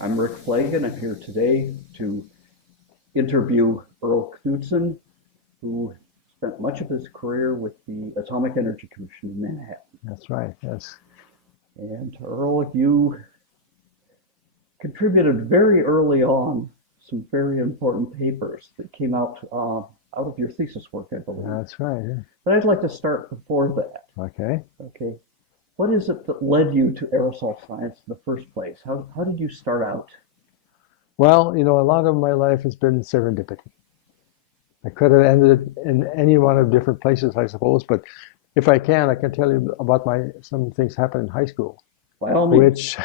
I'm Rick Flake, and I'm here today to interview Earl Kutson, who spent much of his career with the Atomic Energy Commission in Manhattan. That's right, yes. And Earl, you contributed very early on some very important papers that came out of your thesis work, I believe. That's right. Yeah. But I'd like to start before that. Okay. Okay. What is it that led you to aerosol science in the first place? How did you start out? Well, a lot of my life has been serendipity. I could have ended in any one of different places, I suppose, but if I can tell you about some things happened in high school, By all means.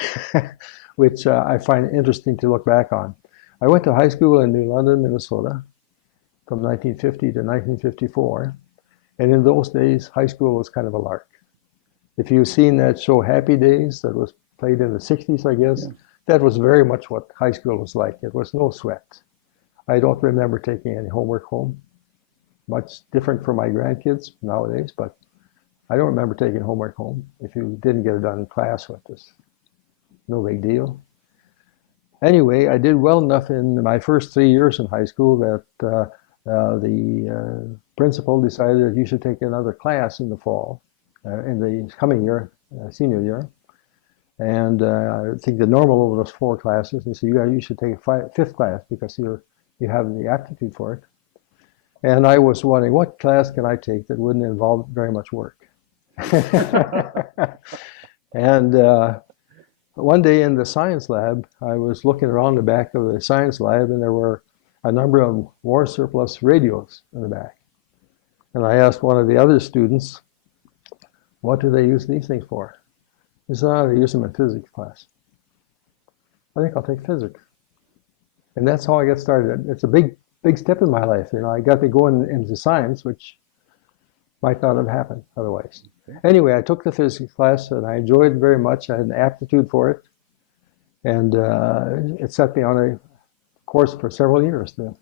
which I find interesting to look back on. I went to high school in New London, Minnesota, from 1950 to 1954, and in those days, high school was kind of a lark. If you've seen that show Happy Days that was played in the 60s, I guess, yeah. That was very much what high school was like. It was no sweat. I don't remember taking any homework home. Much different from my grandkids nowadays, but I don't remember taking homework home. If you didn't get it done in class, it was no big deal. Anyway, I did well enough in my first 3 years in high school that the principal decided that you should take another class in the fall. In the coming year, senior year, and I think the normal was 4 classes. They said you should take a fifth class because you have the aptitude for it. And I was wondering, what class can I take that wouldn't involve very much work? And one day in the science lab, I was looking around the back of the science lab, and there were a number of war surplus radios in the back. And I asked one of the other students, what do they use these things for? He said, they use them in physics class. I think I'll take physics. And that's how I got started. It's a big step in my life. I got me going into science, which might not have happened otherwise. Anyway, I took the physics class, and I enjoyed it very much. I had an aptitude for it. And it set me on a course for several years then.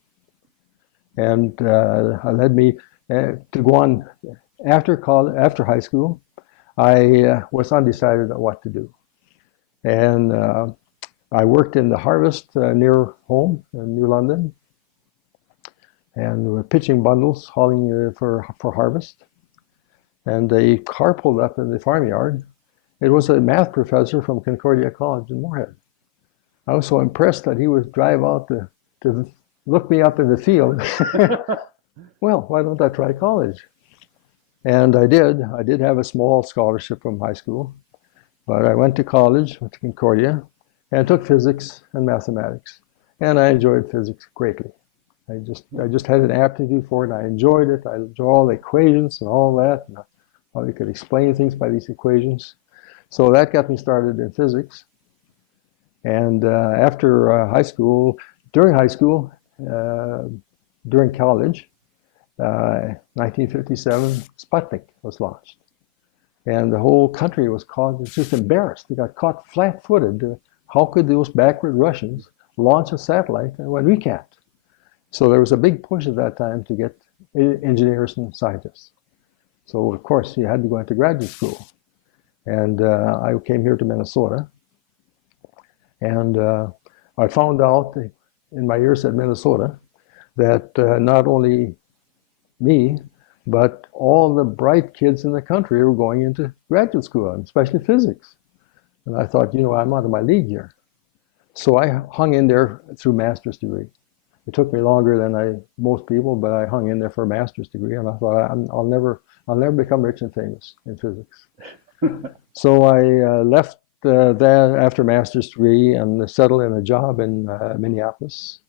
And it led me to go on after high school. I was undecided on what to do. And I worked in the harvest near home in New London. And we were pitching bundles, hauling for harvest. And a car pulled up in the farmyard. It was a math professor from Concordia College in Moorhead. I was so impressed that he would drive out to look me up in the field. Well, why don't I try college? And I did. I did have a small scholarship from high school, but I went to college, went to Concordia, and took physics and mathematics. And I enjoyed physics greatly. I just had an aptitude for it. I enjoyed it. I enjoyed all the equations and all that, and how you could explain things by these equations. So that got me started in physics. And after high school, during college, 1957, Sputnik was launched. And the whole country was just embarrassed. They got caught flat-footed. How could those backward Russians launch a satellite when we can't? So there was a big push at that time to get engineers and scientists. So, of course, you had to go into graduate school. And I came here to Minnesota. And I found out in my years at Minnesota that not only me, but all the bright kids in the country were going into graduate school, especially physics. And I thought, I'm out of my league here. So I hung in there through master's degree. It took me longer than most people, but I hung in there for a master's degree, and I thought I'll never become rich and famous in physics. So I left that after master's degree and settled in a job in Minneapolis.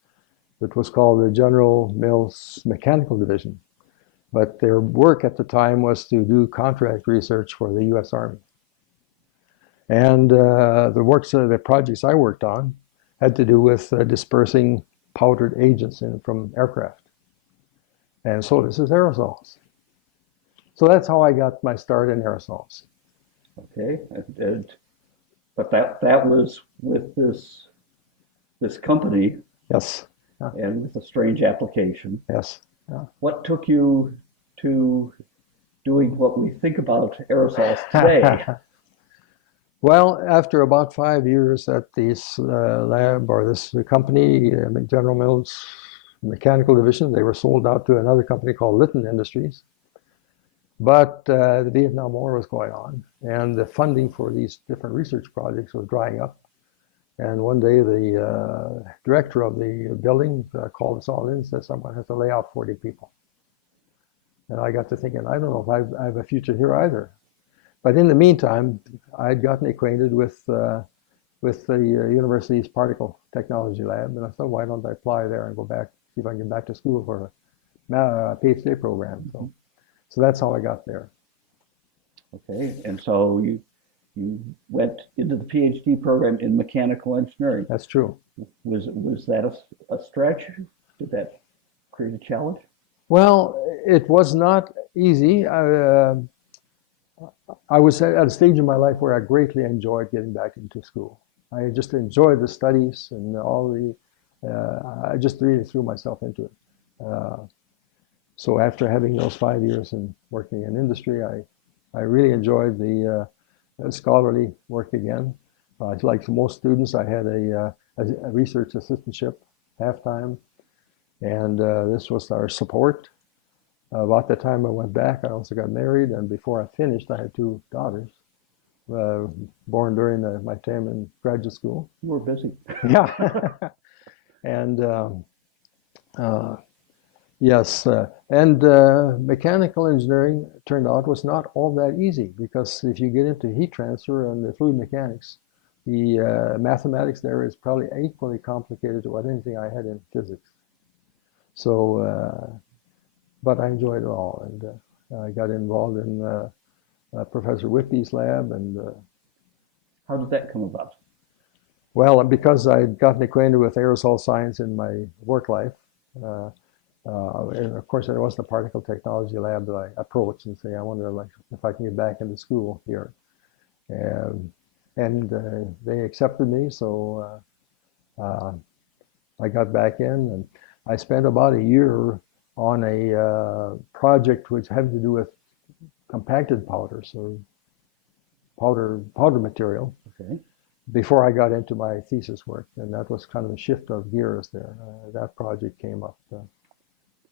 It was called the General Mills Mechanical Division. But their work at the time was to do contract research for the U.S. Army. And the projects I worked on had to do with dispersing powdered agents from aircraft. And so this is aerosols. So that's how I got my start in aerosols. Okay, but that was with this company. Yes. And with a strange application. Yes. Yeah. What took you to doing what we think about aerosols today? Well, after about 5 years at this lab or this company, General Mills Mechanical Division, they were sold out to another company called Litton Industries. But the Vietnam War was going on, and the funding for these different research projects was drying up. And one day, the director of the building called us all in and said, someone has to lay off 40 people. And I got to thinking, I don't know if I have a future here either. But in the meantime, I'd gotten acquainted with the university's particle technology lab, and I thought, why don't I apply there and go back, see if I can get back to school for a PhD program. So that's how I got there. Okay, and so you went into the PhD program in mechanical engineering. That's true. Was that a stretch? Did that create a challenge? Well, it was not easy. I was at a stage in my life where I greatly enjoyed getting back into school. I just enjoyed the studies and I just really threw myself into it. So after having those 5 years and working in industry, I really enjoyed the scholarly work again. Like most students, I had a research assistantship half-time, and this was our support. About the time I went back, I also got married, and before I finished, I had 2 daughters born during my time in graduate school. You were busy. Yeah. And yes, and mechanical engineering turned out was not all that easy, because if you get into heat transfer and the fluid mechanics, the mathematics there is probably equally complicated to what anything I had in physics. So, but I enjoyed it all, and I got involved in Professor Whitby's lab. And how did that come about? Well, because I'd gotten acquainted with aerosol science in my work life, and of course there was the particle technology lab that I approached and say, I wonder if I can get back into school here. And they accepted me, so I got back in, and I spent about a year on a project which had to do with compacted powders, or powder material. Okay. Before I got into my thesis work, and that was kind of a shift of gears there. That project came up.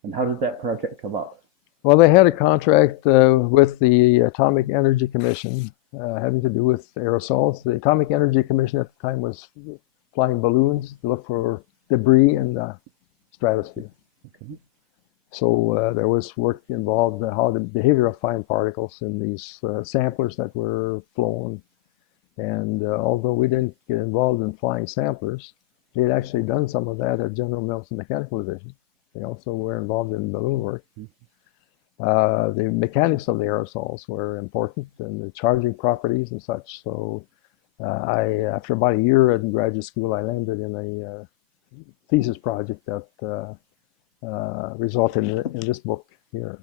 And how did that project come up? Well, they had a contract with the Atomic Energy Commission having to do with aerosols. The Atomic Energy Commission at the time was flying balloons to look for debris in the stratosphere. Okay. So there was work involved in how the behavior of fine particles in these samplers that were flown. And although we didn't get involved in flying samplers, they had actually done some of that at General Mills Mechanical Division. They also were involved in balloon work. The mechanics of the aerosols were important, and the charging properties and such. So after about a year in graduate school, I landed in a thesis project that resulted in this book here.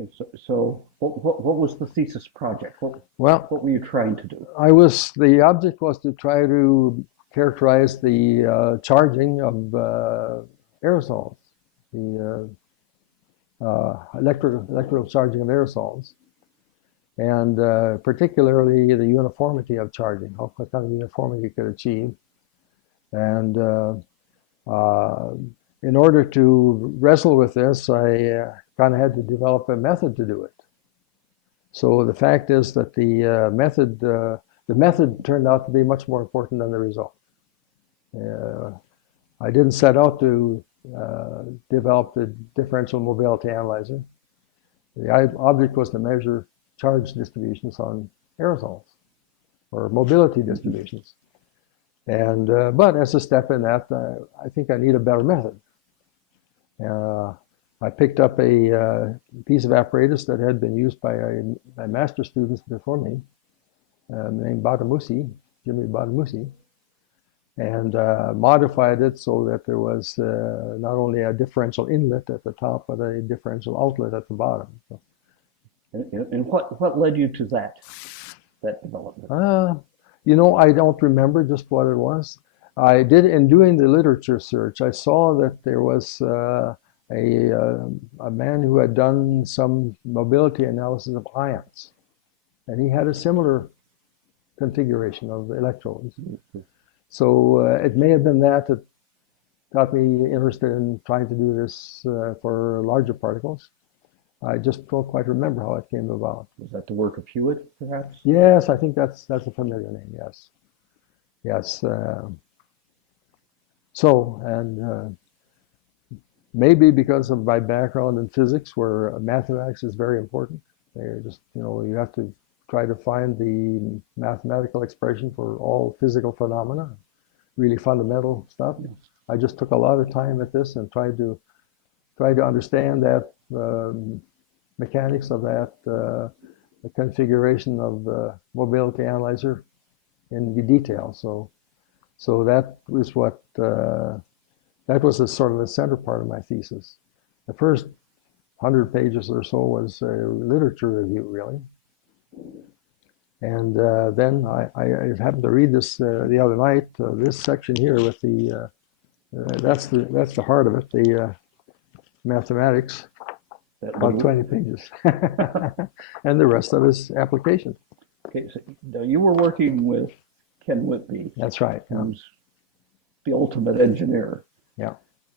Okay, so what was the thesis project? What were you trying to do? The object was to try to characterize the charging of aerosols, the electrical charging of aerosols, and particularly the uniformity of charging, what kind of uniformity you could achieve. And in order to wrestle with this, I kind of had to develop a method to do it. So the fact is that the method turned out to be much more important than the result. I didn't set out to develop the differential mobility analyzer. The object was to measure charge distributions on aerosols, or mobility distributions. And but as a step in that, I think I need a better method. I picked up a piece of apparatus that had been used by my master students before me, named Jimmy Batamusi, and modified it so that there was not only a differential inlet at the top, but a differential outlet at the bottom. So, and what led you to that development? I don't remember just what it was. I did, in doing the literature search, I saw that there was a man who had done some mobility analysis of ions, and he had a similar configuration of electrodes. So it may have been that got me interested in trying to do this for larger particles. I just don't quite remember how it came about. Was that the work of Hewitt, perhaps? Yes, I think that's a familiar name. Yes, yes. Maybe because of my background in physics, where mathematics is very important. They're just, you have to try to find the mathematical expression for all physical phenomena, really fundamental stuff. I just took a lot of time at this and tried to understand that mechanics of that, the configuration of the mobility analyzer in detail. So that was what that was sort of the center part of my thesis. The first 100 pages or so was a literature review, really. And then I happened to read this the other night. This section here with the that's the heart of it. The mathematics, about 20 pages, and the rest of his application. Okay, so now you were working with Ken Whitby. That's right. Who's the ultimate engineer. Yeah.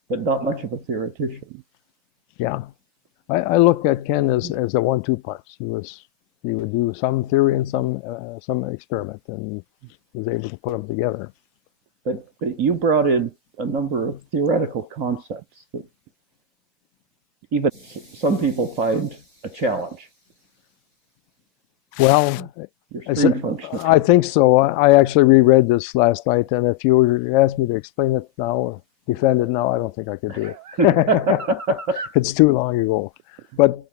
But not much of a theoretician. Yeah. I look at Ken as a 1-2 punch. He would do some theory and some experiment, and was able to put them together. But you brought in a number of theoretical concepts that even some people find a challenge. Well, I think so. I actually reread this last night, and if you were to ask me to explain it now or defend it now, I don't think I could do it. It's too long ago. But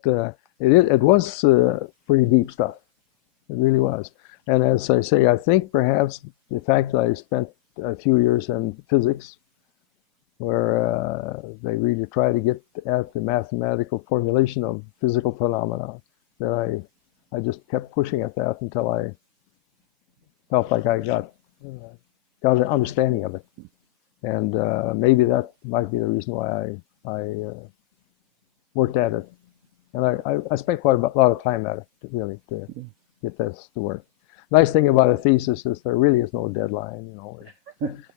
it was pretty deep stuff. It really was. And as I say, I think perhaps the fact that I spent a few years in physics, where they really try to get at the mathematical formulation of physical phenomena, that I just kept pushing at that until I felt like I got an understanding of it. And maybe that might be the reason why I worked at it. And I spent quite a lot of time at it, really, to get this to work. Nice thing about a thesis is there really is no deadline.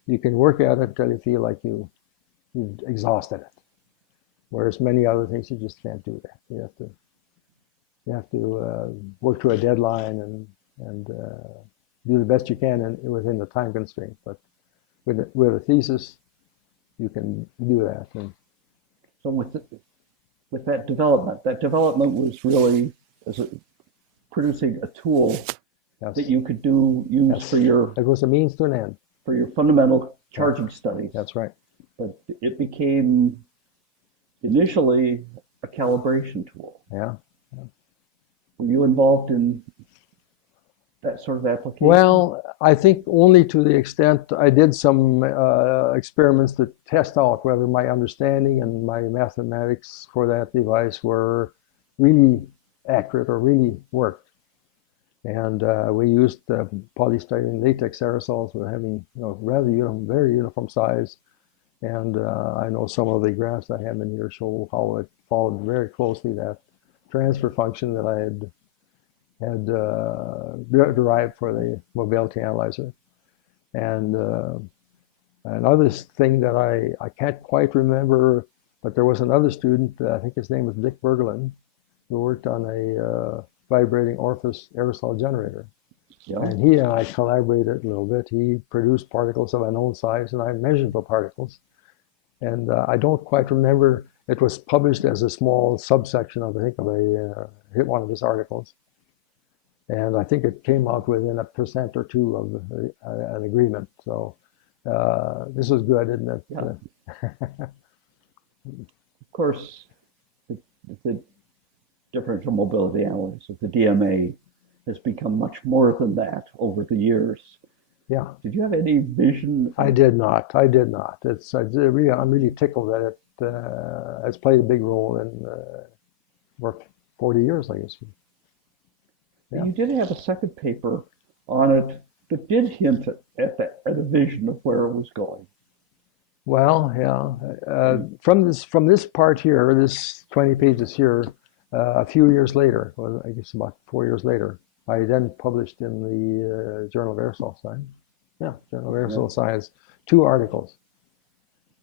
You can work at it until you feel like you've exhausted it. Whereas many other things, you just can't do that. You have to work to a deadline and do the best you can within the time constraint. But with a thesis, you can do that. And so with that development was really producing a tool yes. that you could use yes. for your. It was a means to an end. For your fundamental charging studies. That's right. But it became initially a calibration tool. Yeah. Were you involved in that sort of application? Well, I think only to the extent I did some experiments to test out whether my understanding and my mathematics for that device were really accurate or really worked. And we used polystyrene latex aerosols with having rather very uniform size. And I know some of the graphs I have in here show how it followed very closely that transfer function that I had derived for the mobility analyzer. And another thing that I can't quite remember, but there was another student, I think his name was Dick Bergelin, who worked on a vibrating orifice aerosol generator. Yeah. And he and I collaborated a little bit. He produced particles of unknown size, and I measured the particles. And I don't quite remember. It was published as a small subsection of, I think, of one of his articles. And I think it came out within 1% or 2% of an agreement. So this was good, isn't it? Yeah. Of course, the differential mobility analysis, the DMA, has become much more than that over the years. Yeah. Did you have any vision? I did not. I'm really tickled that it has played a big role in work 40 years, I guess. Yeah. You did have a second paper on it that did hint at a vision of where it was going. Well, yeah. From this part here, this 20 pages here, a few years later, well, I guess about 4 years later, I then published in the Journal of Aerosol Science. Yeah, Journal of Aerosol Science, 2 articles.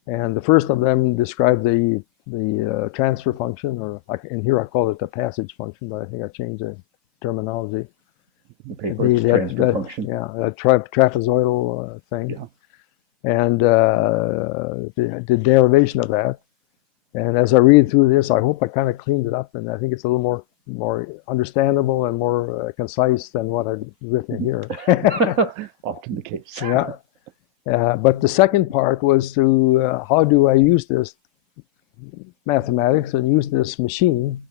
And the first of them described the transfer function, or in here I call it the passage function, but I think I changed the terminology. The paper's transfer function. Yeah, that trapezoidal thing. Yeah. And the derivation of that. And as I read through this, I hope I kind of cleaned it up, and I think it's a little more understandable and more concise than what I've written here. Often the case. Yeah. But the second part was to how do I use this mathematics and use this machine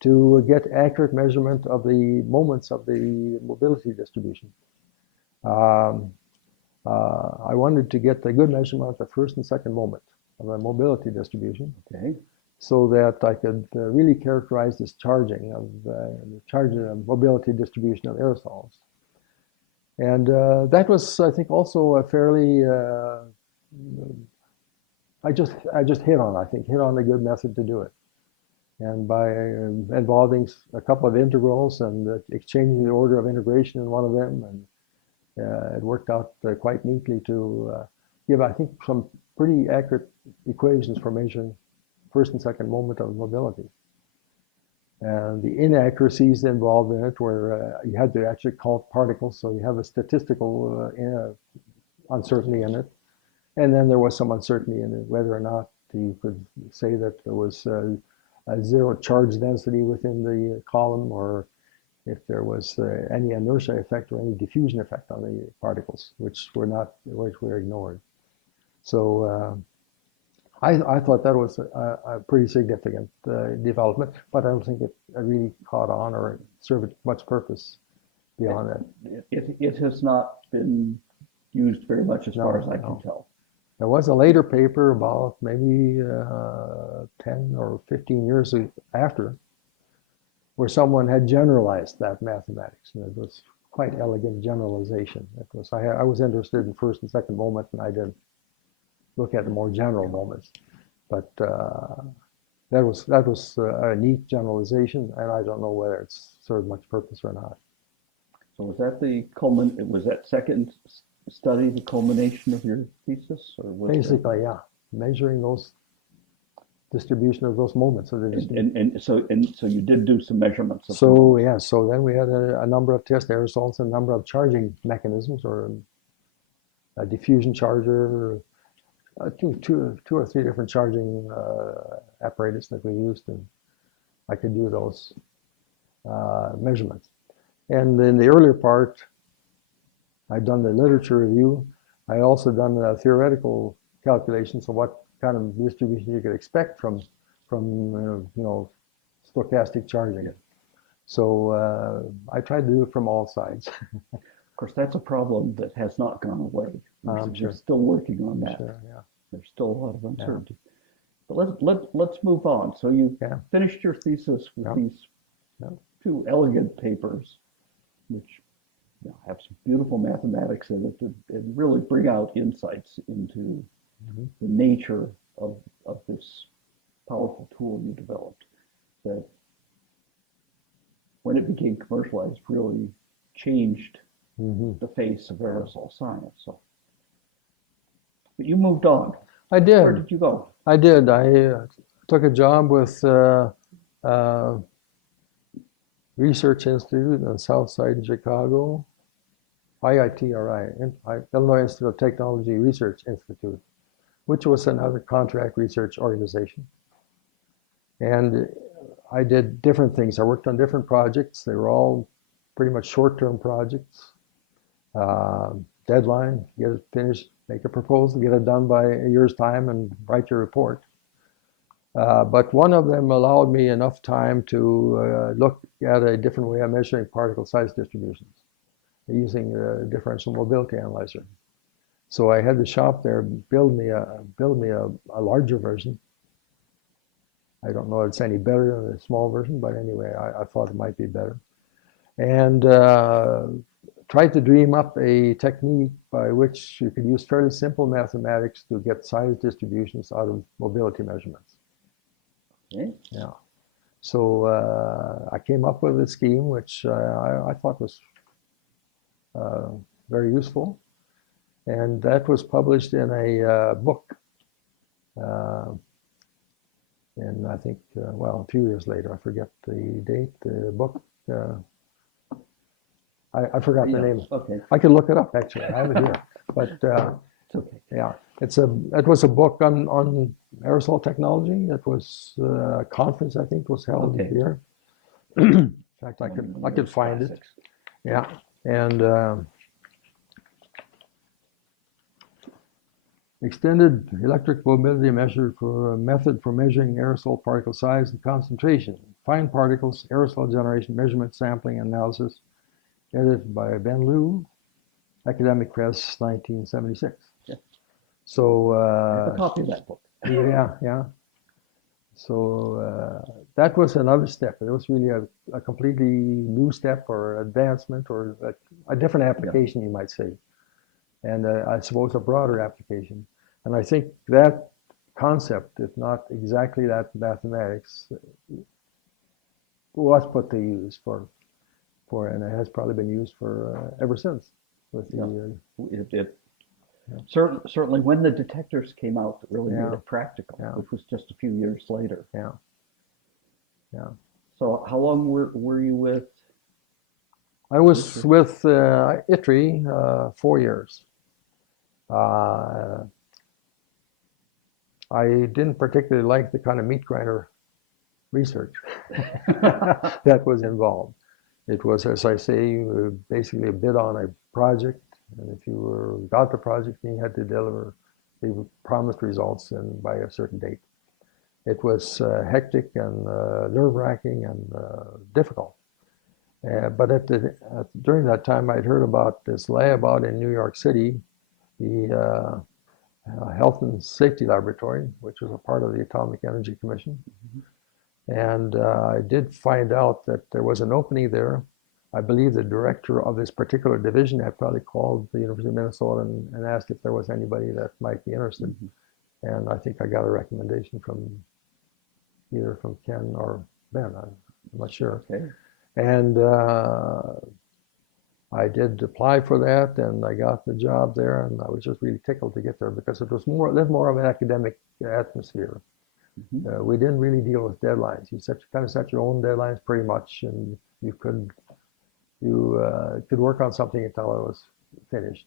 to get accurate measurement of the moments of the mobility distribution. I wanted to get a good measurement of the first and second moment of the mobility distribution. Okay. So that I could really characterize this charging of the charging and mobility distribution of aerosols. And that was, I think, also a fairly, I just hit on a good method to do it. And by involving a couple of integrals and exchanging the order of integration in one of them, and it worked out quite neatly to give, I think, some pretty accurate equations for measuring first and second moment of mobility. And the inaccuracies involved in it were you had to actually count particles, so you have a statistical uncertainty in it. And then there was some uncertainty in it, whether or not you could say that there was a zero charge density within the column, or if there was any inertia effect or any diffusion effect on the particles, which were ignored. So I thought that was a pretty significant development, but I don't think it really caught on or served much purpose beyond that. It has not been used very much as far as I can tell. There was a later paper about maybe 10 or 15 years after, where someone had generalized that mathematics, and it was quite elegant generalization. It was I was interested in first and second moment, and I didn't look at the more general moments. But that was a neat generalization, and I don't know whether it's served much purpose or not. So was that second study the culmination of your thesis, or was basically, yeah, measuring those distribution of those moments of the and so you did do some measurements. So then we had a number of test aerosols and a number of charging mechanisms, or a diffusion charger, two or three different charging apparatus that we used, and I could do those measurements. And in the earlier part, I'd done the literature review. I also done theoretical calculations of what kind of distribution you could expect from stochastic charging. So I tried to do it from all sides. Of course, that's a problem that has not gone away. Sure. You're still working on that. Sure, yeah. There's still a lot of uncertainty. Yeah. But let's move on. So you finished your thesis with these 2 elegant papers, which have some beautiful mathematics in it and really bring out insights into the nature of this powerful tool you developed, that when it became commercialized really changed the face of aerosol science. So, but you moved on. I did. Where did you go? I did. I took a job with Research Institute on the South Side in Chicago, IITRI, Illinois Institute of Technology Research Institute, which was another contract research organization. And I did different things. I worked on different projects. They were all pretty much short-term projects. Deadline, get it finished, make a proposal, get it done by a year's time, and write your report. But one of them allowed me enough time to look at a different way of measuring particle size distributions using a differential mobility analyzer. So I had the shop there build me a larger version. I don't know if it's any better than the small version, but anyway, I thought it might be better. And tried to dream up a technique by which you could use fairly simple mathematics to get size distributions out of mobility measurements. Okay. Yeah. So I came up with a scheme which I thought was uh, very useful, and that was published in a book. Uh, and I think, well, a few years later, I forget the date, the book. I forgot the name. Okay. I can look it up, actually. I have it here. But It's okay. yeah, it was a book on aerosol technology. It was a conference, I think, was held Okay. here. In fact, I One of could those find it. classics. Yeah, and extended electric mobility measure for method for measuring aerosol particle size and concentration, fine particles, aerosol generation, measurement, sampling, analysis, edited by Ben Liu, Academic Press, 1976. Yeah. So I have a copy of that book. yeah. So that was another step. It was really a completely new step or advancement or a different application, you might say. And I suppose a broader application. And I think that concept, if not exactly that mathematics, was put to use and it has probably been used for ever since. With the, Certainly when the detectors came out that really Yeah. made it practical, Yeah. which was just a few years later. yeah. So how long were you with? I was with ITRI 4 years. I didn't particularly like the kind of meat grinder research that was involved. It was, as I say, basically a bid on a project, and if you got the project, you had to deliver the promised results by a certain date. It was hectic and nerve-wracking and difficult. But during that time, I'd heard about this lab out in New York City, the Health and Safety Laboratory, which was a part of the Atomic Energy Commission. And I did find out that there was an opening there. I believe the director of this particular division had probably called the University of Minnesota and asked if there was anybody that might be interested. And I think I got a recommendation from either from Ken or Ben, I'm not sure. Okay. And I did apply for that, and I got the job there, and I was just really tickled to get there because it was a little more of an academic atmosphere. We didn't really deal with deadlines. You kind of set your own deadlines pretty much, and you could work on something until it was finished.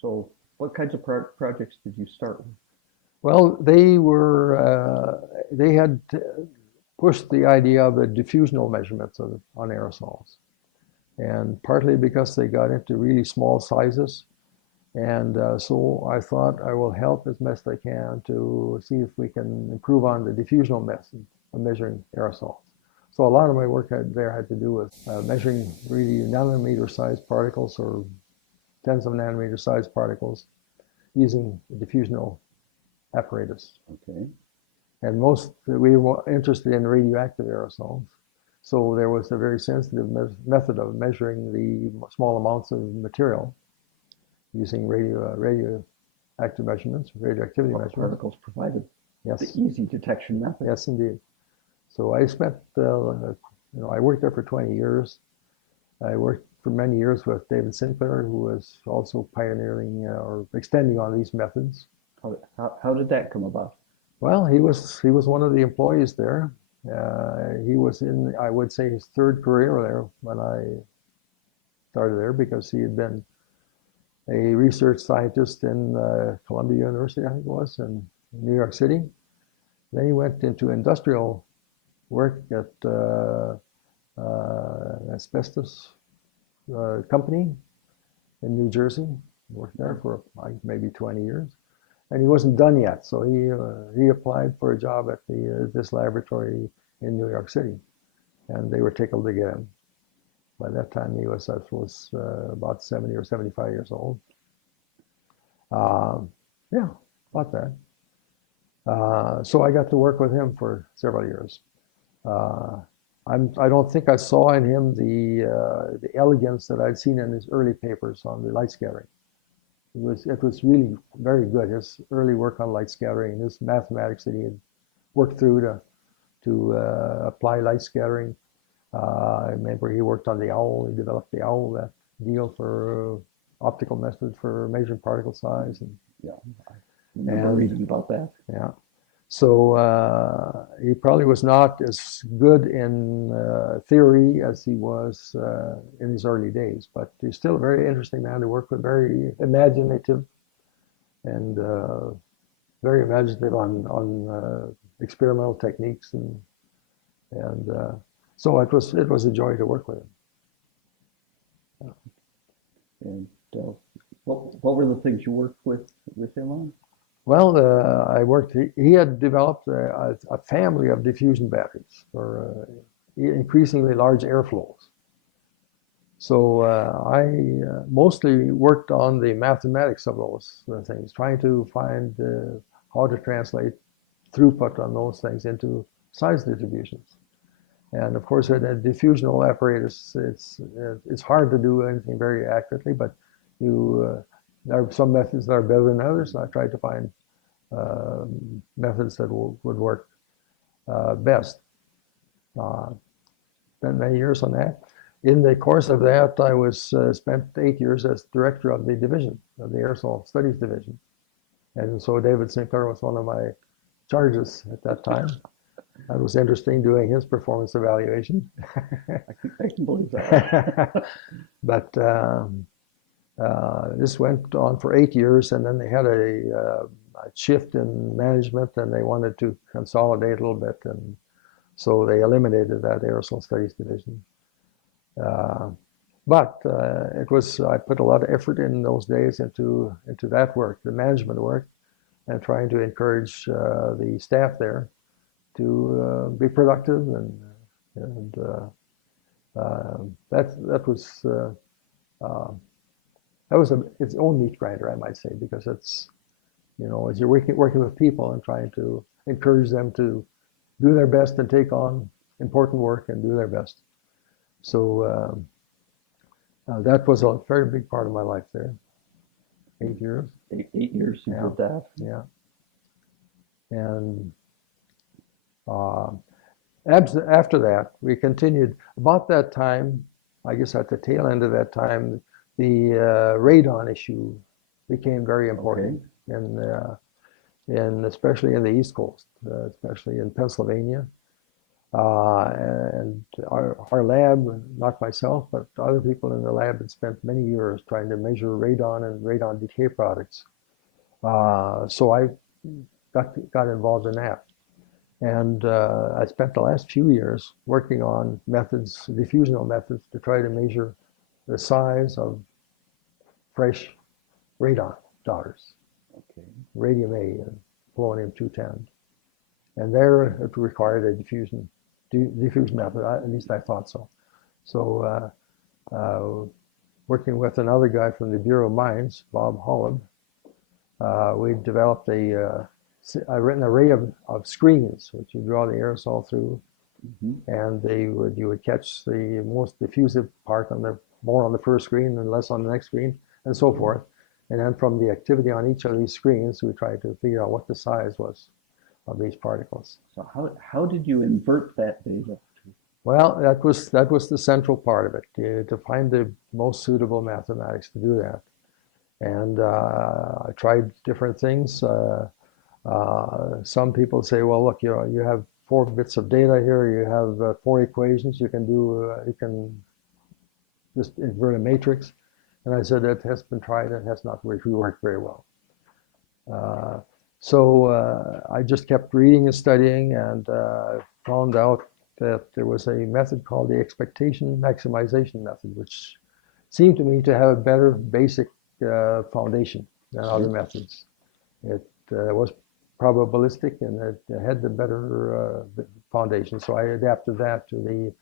So what kinds of projects did you start with? Well, they had pushed the idea of the diffusional measurements on aerosols, and partly because they got into really small sizes. And so I thought I will help as best I can to see if we can improve on the diffusional method of measuring aerosols. So a lot of my work there had to do with measuring really nanometer-sized particles or tens of nanometer-sized particles using the diffusional apparatus. Okay. And we were interested in radioactive aerosols. So there was a very sensitive method of measuring the small amounts of material using radioactive measurements, radioactivity measurements. Particles provided Yes. the easy detection method. Yes, indeed. So I spent, I worked there for 20 years. I worked for many years with David Sinclair, who was also pioneering or extending on these methods. How did that come about? Well, he was one of the employees there. He was in, I would say, his third career there when I started there, because he had been a research scientist in Columbia University, I think it was, in New York City. Then he went into industrial work at an asbestos company in New Jersey. Worked there for maybe 20 years. And he wasn't done yet, so he applied for a job at this laboratory in New York City, and they were tickled to get him. By that time, he was about 70 or 75 years old. Yeah, about that. So I got to work with him for several years. I don't think I saw in him the elegance that I'd seen in his early papers on the light scattering. It was really very good. His early work on light scattering and his mathematics that he had worked through to apply light scattering. I remember he worked on the owl. He developed the owl, that deal for optical method for measuring particle size. And, yeah, I remember reading about that. Yeah. So he probably was not as good in theory as he was in his early days, but he's still a very interesting man to work with, very imaginative and very imaginative on experimental techniques, and so it was a joy to work with him. And what were the things you worked with him on? Well, he had developed a family of diffusion batteries for increasingly large airflows. So I mostly worked on the mathematics of those things, trying to find how to translate throughput on those things into size distributions. And of course, with a diffusional apparatus, it's hard to do anything very accurately, but there are some methods that are better than others. I tried to find methods that would work best. Spent many years on that. In the course of that, I was spent 8 years as director of the division, of the Aerosol Studies Division. And so David Sinclair was one of my charges at that time. It was interesting doing his performance evaluation. I can believe that. But this went on for 8 years, and then they had a shift in management, and they wanted to consolidate a little bit, and so they eliminated that Aerosol Studies Division. But I put a lot of effort in those days into that work, the management work, and trying to encourage the staff there to be productive, and that was its own meat grinder, I might say, because it's, as you're working with people and trying to encourage them to do their best and take on important work and do their best. So that was a very big part of my life there. 8 years. 8 years you did that. Yeah. And after that, we continued. About that time, I guess at the tail end of that time, the radon issue became very important, and especially in the East Coast, especially in Pennsylvania. And our lab, not myself, but other people in the lab had spent many years trying to measure radon and radon decay products. So I got involved in that. And I spent the last few years working on methods, diffusional methods, to try to measure the size of fresh radon daughters, radium A and polonium-210. And there it required a diffusion method, at least I thought so. So working with another guy from the Bureau of Mines, Bob Holland, we developed a written array of screens which you draw the aerosol through, and you would catch the most diffusive part more on the first screen and less on the next screen, and so forth. And then from the activity on each of these screens, we tried to figure out what the size was of these particles. So how did you invert that data? Well, that was the central part of it, to find the most suitable mathematics to do that. And I tried different things. Some people say, well, look, you have 4 bits of data here, you have 4 equations, you can just invert a matrix. And I said, that has been tried and has not really worked very well. So I just kept reading and studying, and found out that there was a method called the expectation maximization method, which seemed to me to have a better basic foundation than other methods. It was probabilistic, and it had the better foundation. So I adapted that to the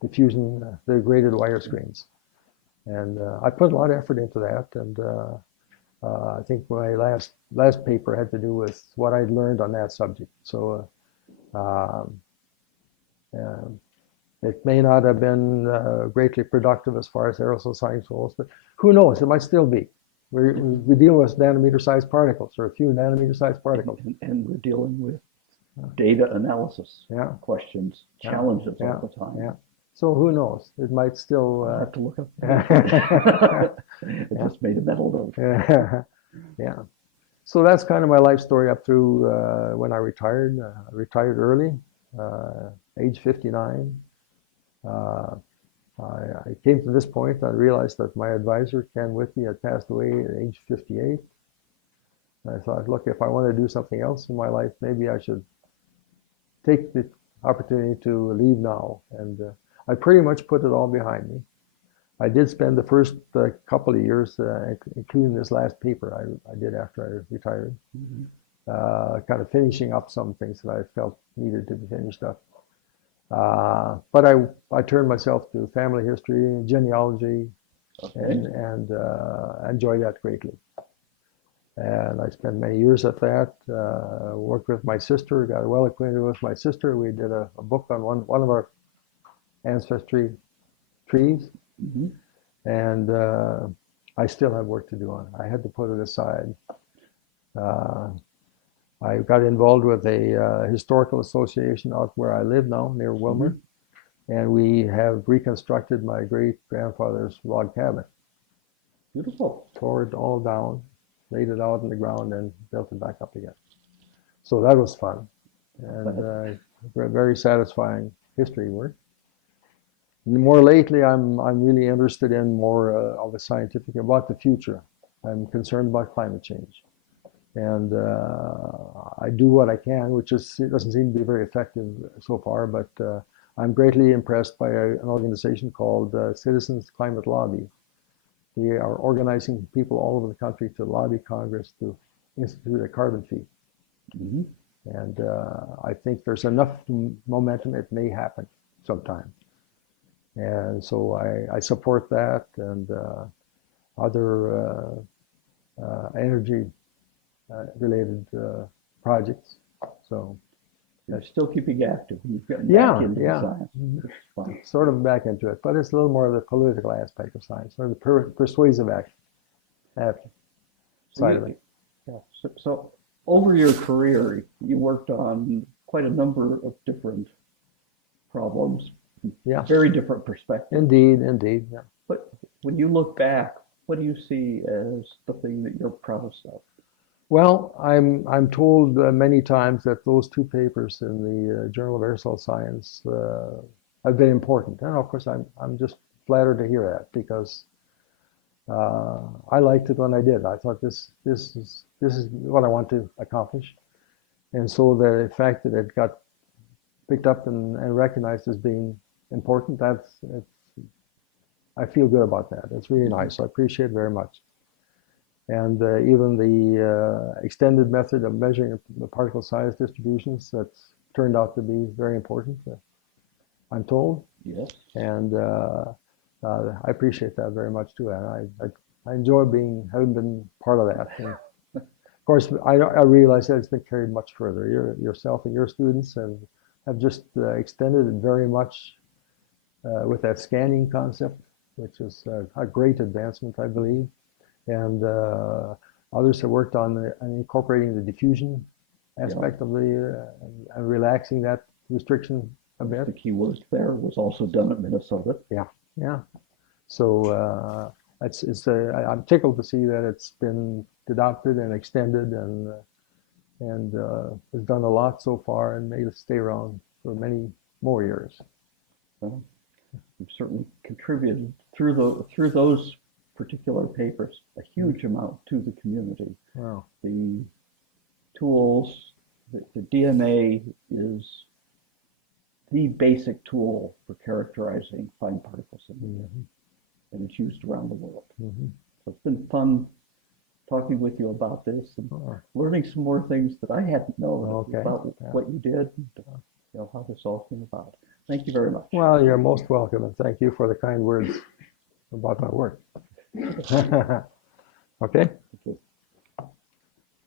diffusion, the graded wire screens. And I put a lot of effort into that, and I think my last paper had to do with what I'd learned on that subject. So it may not have been greatly productive as far as aerosol science goes, but who knows, it might still be. We deal with nanometer-sized particles, or a few nanometer-sized particles. And we're dealing with data analysis Yeah. questions, Yeah. challenges Yeah. all the time. Yeah. So who knows? It might still. I'll have to look up. Yeah. I just made a mental note. Yeah. So that's kind of my life story up through when I retired. I retired early, age 59. Uh, I came to this point. I realized that my advisor, Ken Whitney, had passed away at age 58. I thought, look, if I want to do something else in my life, maybe I should take the opportunity to leave now. And I pretty much put it all behind me. I did spend the first couple of years, including this last paper I did after I retired, kind of finishing up some things that I felt needed to be finished up. But I turned myself to family history, genealogy, and enjoyed that greatly. And I spent many years at that. Worked with my sister, got well acquainted with my sister. We did a book on one of our ancestry trees. Mm-hmm. And I still have work to do on it. I had to put it aside. I got involved with a historical association out where I live now, near Wilmer, and we have reconstructed my great-grandfather's log cabin. Beautiful. Tore it all down, laid it out in the ground, and built it back up again. So that was fun, and very satisfying history work. More lately, I'm really interested in more of a scientific about the future. I'm concerned about climate change, and I do what I can, which it doesn't seem to be very effective so far. But I'm greatly impressed by an organization called Citizens Climate Lobby. They are organizing people all over the country to lobby Congress to institute a carbon fee. Mm-hmm. And I think there's enough momentum; it may happen sometime. And so I support that and other energy related projects. So you're still keeping active. You've gotten back into science. Mm-hmm. Sort of back into it, but it's a little more of the political aspect of science, or the persuasive side of it. Yeah. So over your career, you worked on quite a number of different problems. Yeah. Very different perspectives. Indeed. Yeah. But when you look back, what do you see as the thing that you're proudest of? Well, I'm told many times that those two papers in the Journal of Air Soil Science have been important, and of course I'm just flattered to hear that, because I liked it when I did. I thought this is what I want to accomplish, and so the fact that it got picked up and recognized as being important, I feel good about that. It's really nice. I appreciate it very much. And even the extended method of measuring the particle size distributions, that's turned out to be very important, I'm told. Yes. And I appreciate that very much too. And I enjoy having been part of that. And of course, I realize that it's been carried much further. Yourself and your students have just extended it very much with that scanning concept, which is a great advancement, I believe. And others have worked on incorporating the diffusion aspect of the and relaxing that restriction a bit. The key word there was also done at Minnesota. Yeah. So I'm tickled to see that it's been adopted and extended and has done a lot so far and may stay around for many more years. Well, you've certainly contributed through those particular papers a huge amount to the community. Wow. The tools, the DNA is the basic tool for characterizing fine particles in the air, and it's used around the world. Mm-hmm. So it's been fun talking with you about this and learning some more things that I hadn't known about what you did and how this all came about. Thank you very much. Well, you're most welcome, and thank you for the kind words about my work. Okay? Okay.